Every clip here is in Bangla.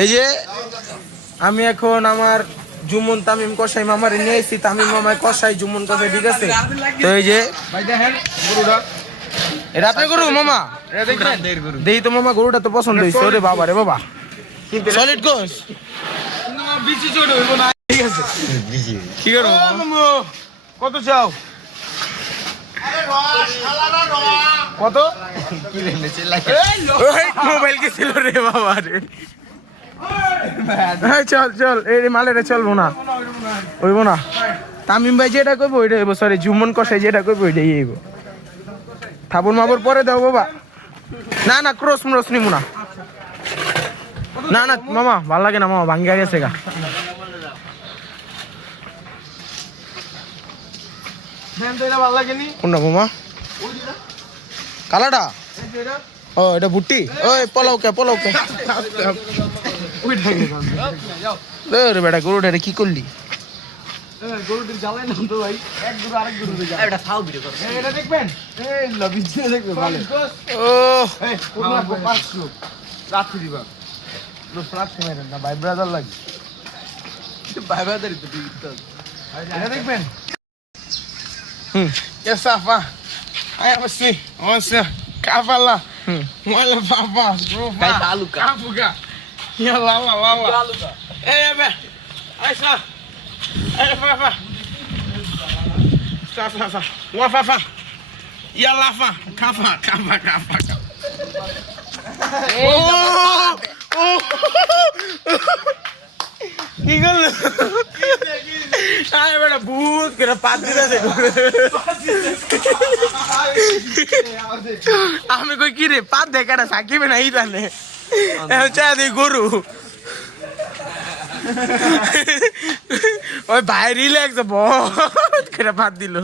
এই যে আমি এখন আমার জুমন তামিম কষাই মামারে নিয়ে এসেছি। তামিম মামায় কষাই, জুমন কষাই, ঠিক আছে? তো এই যে এটা আপনার গরু মামা, দেখি তো মামা, গরুটা তো পছন্দ হয়েছে। ওরে বাবা রে বাবা, সলিড গোস। কি করো, কত চাও? কত? মোবাইল কি ছিল রে বাবা রে? চল চল, এই মালেরে চলবো না, হইব না। তামিম ভাই যেটা করবো ওইটা হইব, সরি জুমন কষাই যেটা করবো ওইটাই হইব। থাবর মাবর পরে দাও বাবা। না না, ক্রস ম্রস নিবো না। না না মামা, ভাল লাগে না মামা, ভাঙ্গা গেছে গা। কোনটা মামা? কালাটা? ও এটা ভুট্টি। ওই পোলাও কে, পোলাও কে। রে বেটা, গরুটা কি করলি? দেখবেন Kavala, wala papa, rufa, kafuga, ya lala lala. Be, Aisha, fafa, sa, wa fafa, ya lafa, kafa. Oh, কি গেল? আরে বেটা ভূত করে পাত দিতেছে। আমি কই কি রে, পাত দেখাটা সাকিবে না এই জানে চা দিই গরু। ওই ভাই রিল্যাক্স, বহুত করে পাত দিল।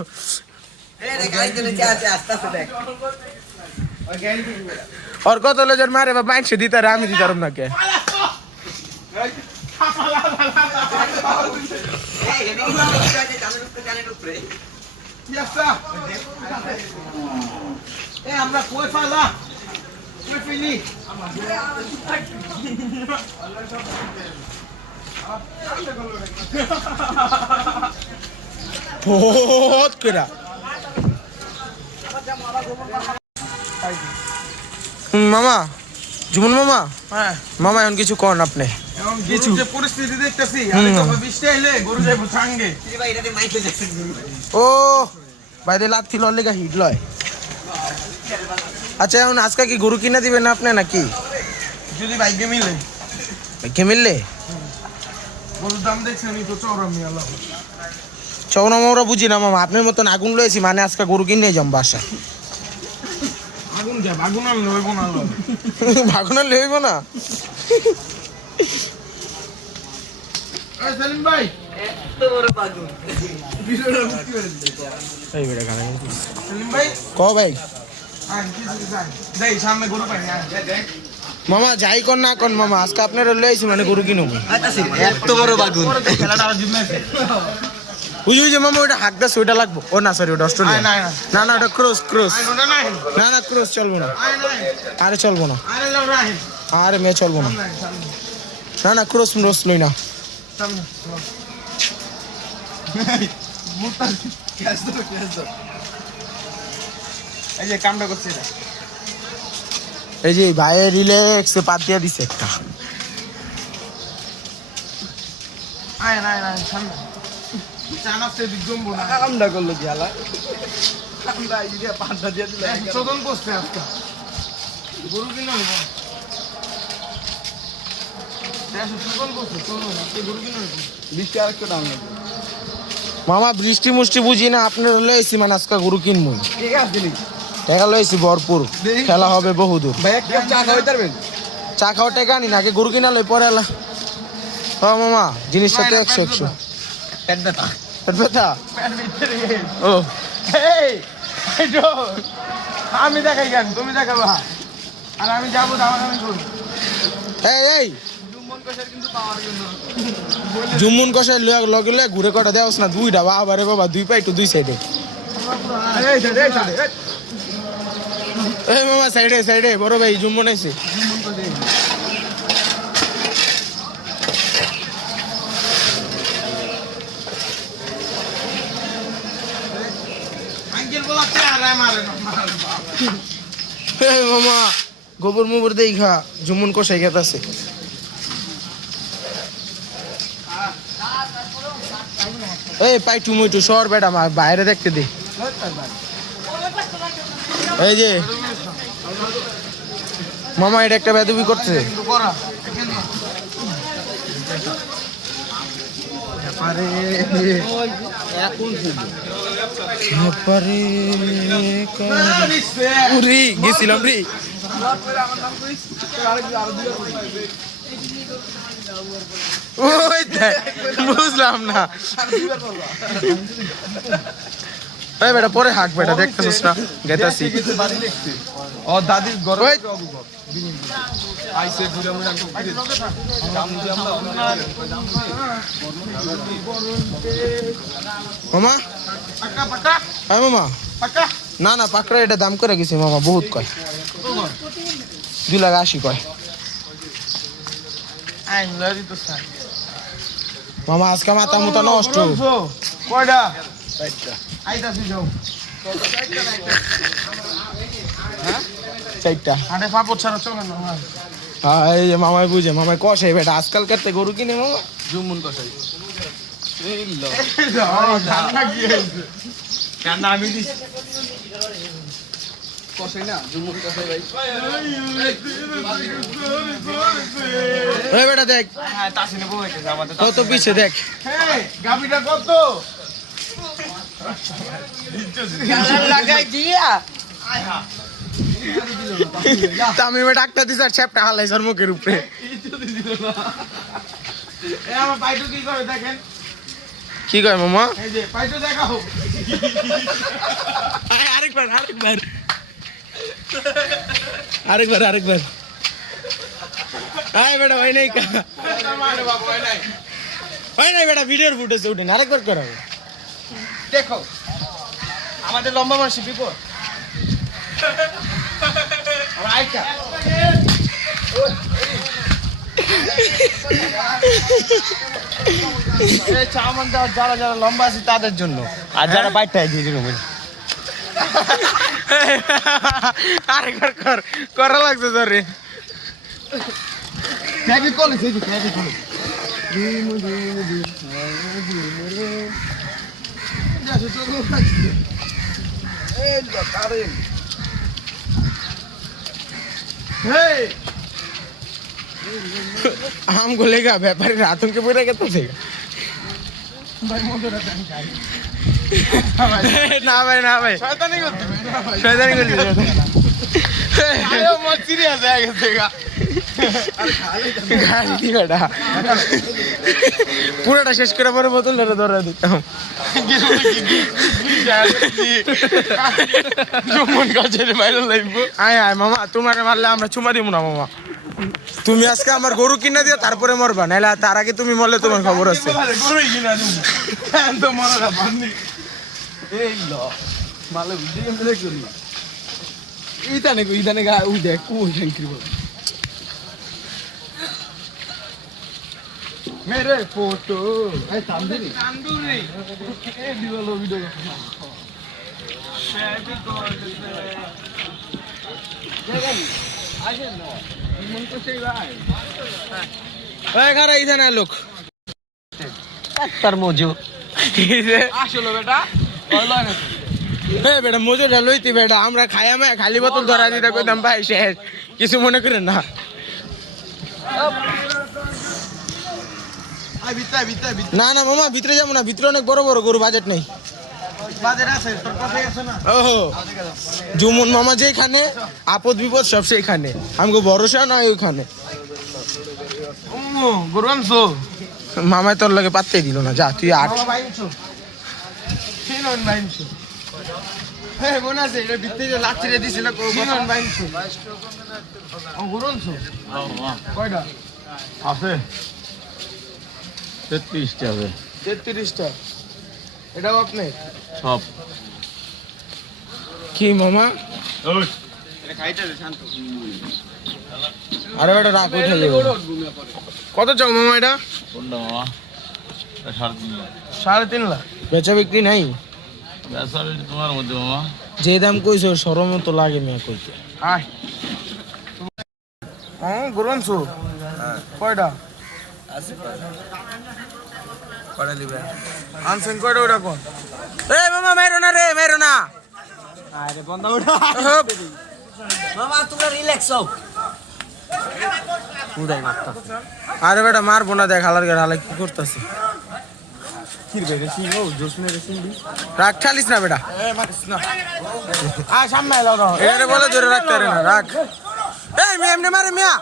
ওর কত লোকের মারে বা 500 দিতার, আমি দিতারম না কে? আমরা কই ফালা, কই ফেলি বহুত কইরা। মামা, জুমন মামা, মামা এখন কিছু করেন আপনি? কিছু পরিস্থিতি দেখতেছি, ও ভাই লাথি ললে গা হিট লয়। আচ্ছা এখন আজকে কি গরু কিনা দিবেন না আপনি নাকি? যদি ভাইকে মিললে গরুর দাম দেখছেন তো চৌরা মৌরা বুঝি না মামা, আপনার মতন আগুন লয়েছি মানে আজকে গরু কিনে যাম বাসা। ভাগুন আর লইব না। মামা যাই কর না কর মামা, আজকে আপনার লইছি মানে গরু কিনুব। এত বড় বাগুন বুঝি মামা, ওটা হাত দাস, ওইটা লাগবো। ও না সরি, ওটা অস্ট্রেলিয়া। না না, ওটা ক্রস। না না, ক্রস চলবো না। আরে চলবো না, আরে মেয়ে চলবো না। না না, ক্রস লই না। এই যে কামটা করছে, এই যে ভাইয়ের রিল্যাক্সে পাত দিয়া দিছে একটা। কামটা করলো কি আলা, পাঁচটা দিয়ে দিল চোদন করছে আজকে গরু কিনা হইব। মামা বৃষ্টি মুষ্টি বুঝি না, আপনার লইছি মানে আজকে গরু কিনবো। টাকা লইছি ভরপুর, খেলা হবে বহুদূর। চা খাওয়া টাকা আনি না, আগে গরু কিনা লই পরে এলা। হ্যাঁ মামা, জিনিসটা তো 100 পেট ব্যথা। ও আমি দেখাই কেন, তুমি দেখাবা আর আমি যাবো দামাদামি করবো। এই জুমুন কষাই লগে ঘুরে কটা দেওয়াস না, দুইটা বাবা রে বাবা, দুই পাই তো দুই সাইডে। এই মামা সাইডে বড় ভাই জুমুন আইছে। মামা গোবর মোবর দেই খা জুমুন কষাই খেতাছে এই পাই টুমুটু সর বেটা মা বাইরে দেখতে দে এই যে মামা এটা একটা বেদবি করতেছে গেছিলাম রে বুঝলাম না বেটা পরে হাঁক বেটা দেখতেছিস না গেতাছি ও দাদির গরম মামা মামা না না পাকড়া এটা দাম করে গেছে মামা বহুত কয় 2,80,000 কয় মামা আজকে মাথা মুতা নষ্ট কয়টা চারটা এই যে মামাই বুঝে মামাই কষাই বেটা আজকাল কাটতে গরু কিনে মামা জুমুন কষাই বেটা দেখ কত পিছে দেখ গাবিটা কত লাগাই দিয়া আমি ডাক্তার দিছি আর চ্যাপটা হালাইছার মুখের উপরে আমার পাইটো কি করে দেখেন কি কয় মামা এই যে পাইটো দেখাও আরেকবার আয় বেটা ভাই নাই কা ভাই নাই বেটা ভিডিওর ফুটেজ উঠেন আরেকবার করাবো দেখো আমাদের লম্বা মাসি বিপদ যারা যারা লম্বা আছে তাদের জন্য আর যারা বাইরটায় দিয়ে দিল আরেকবার করা লাগছে ধরে আম গোলেগা ব্যাপারীর আতঙ্কে পড়ে গেছে না ভাই শয়তানি করতে পুরোটা শেষ করে পরে বোতল ধরে দিতাম মামা তোমার মারলে আমরা চুমা দিব না মামা তুমি আজকে আমার গরু কিনা দিয়ে তারপরে মরবা নাইলে তার আগে তুমি মরলে তোমার খবর আছে मेरे फोटो तांदूरी इधर लोग তার মজু আসলো বেটা বেটা মজুটা লইতি বেটা আমরা খাইয়া খালি বোতল ধরা দিতে কইতাম ভাই শেষ কিছু মনে করেন না না না মামা ভিতরে যাবো না ভিতরে অনেক বড় বড় গরু বাজেট নেই ওহো জুমুন মামা যেখানে আপদ বিপদ সব সেইখানে আমাকে ভরসা নয় ওইখানে গরু আনছো মামায় তোর লাগে পাত্তাই দিল না যা তুই আট আছে 33টা হবে 33টা এটাও আপনি সব কি মামা আরে ওটা রাখ উঠে যাবে কত চাও মামা এটা কোনটা মামা 3.5 লাখ বেচা বিক্রি নাই বেচা বিক্রি তোমার মধ্যে মামা যে দাম কইছো সরম তো লাগে মিয়া কইতে আয় গরু আনছো কয়টা আছে কয়টা দিবে আনছেন কয়টা ওটা কোন এই মামা মেরো না রে মেরো না আরে বন্ধ ওটা মামা তোমরা রিল্যাক্স হও উড়াই মারতা আরে বেটা মারবো না দেখ হালার গাড়ি হালা কি করতেছে কি রে রে সিং ও জোস মেরে সিং রাখ খালিস না বেটা এ মারিস না আ সামনে লাও দাও এরে বলে ধরে রাখতে রে না রাখ এই মিয়া এমনে মারে মিয়া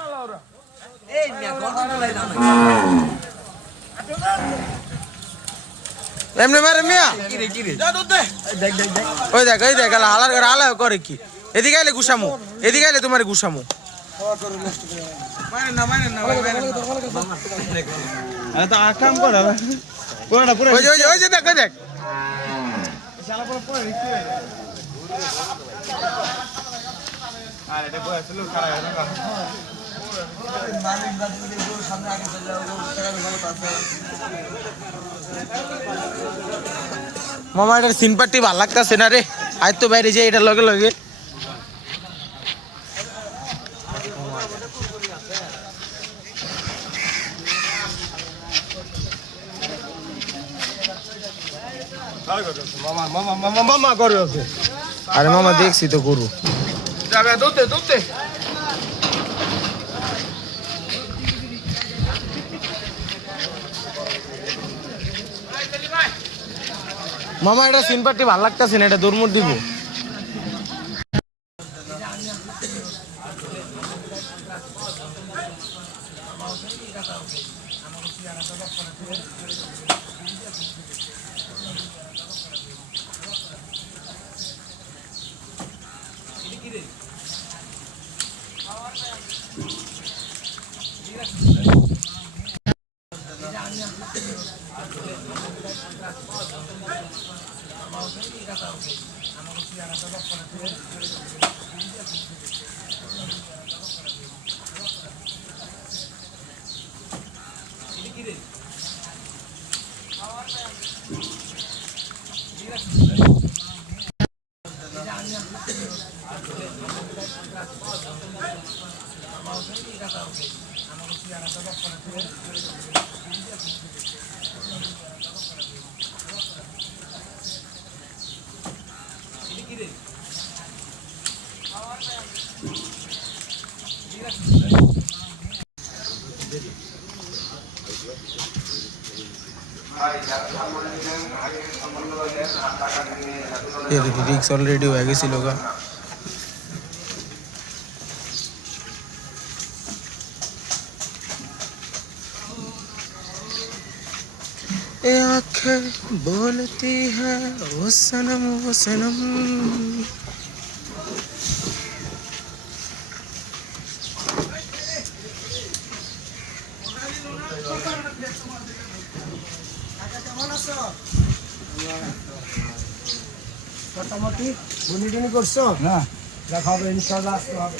এই মিয়া গর্দন লাই দাও এমনে মারে মিয়া কি রে যা দুধ দে দেখ দেখ দেখ ওই দেখ হালার গাড়ি হালা করে কি এদিকে আইলে গুছামু এদিকে আইলে তোমারে গুছামু মারেন না মারেন না আরে তো আকাম কর পুরোটা পুরো ওই যে দেখ দেখ শালা পুরো পুরো রিক্স আরে এটা বয়স লোক খারাপ হয় না মালিক বাদ দিয়ে গো সামনে আগে চলে যাও টাকা ভালো আছে মামা এটার সিন পার্টি ভালো লাগতাছে না রে আজ তো বাইরে যাই এটা লগে লগে আরে মামা দেখছি তো গরু মামা এটা সিন পার্টি ভালো লাগতেছে না এটা দৌড়মুড় দিব ये देखिए रिक्स ऑलरेडी हो गया लोग ये आँखें बोलती है वो सनम वो सनम মোটামুটি বুনি করছো না দেখা হবে ইনশাআল্লাহ আসতে হবে